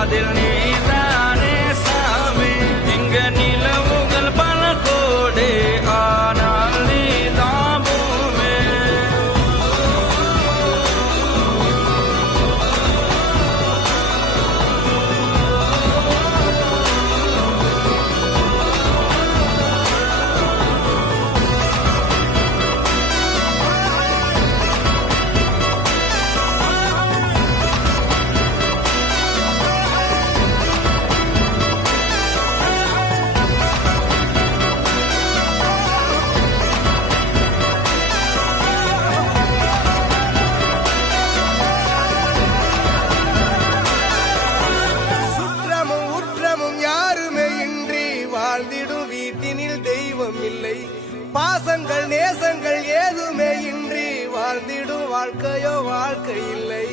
அதில் நீதானே சாமி. இங்க நிலவுகள் பல கோடி, ஆனால் நீதான் பூமி. வாழ்ந்திடும் வீட்டினில் தெய்வம் இல்லை. பாசங்கள் நேசங்கள் ஏதுமே இன்றி வாழ்ந்திடும் வாழ்க்கையோ வாழ்க்கை இல்லை.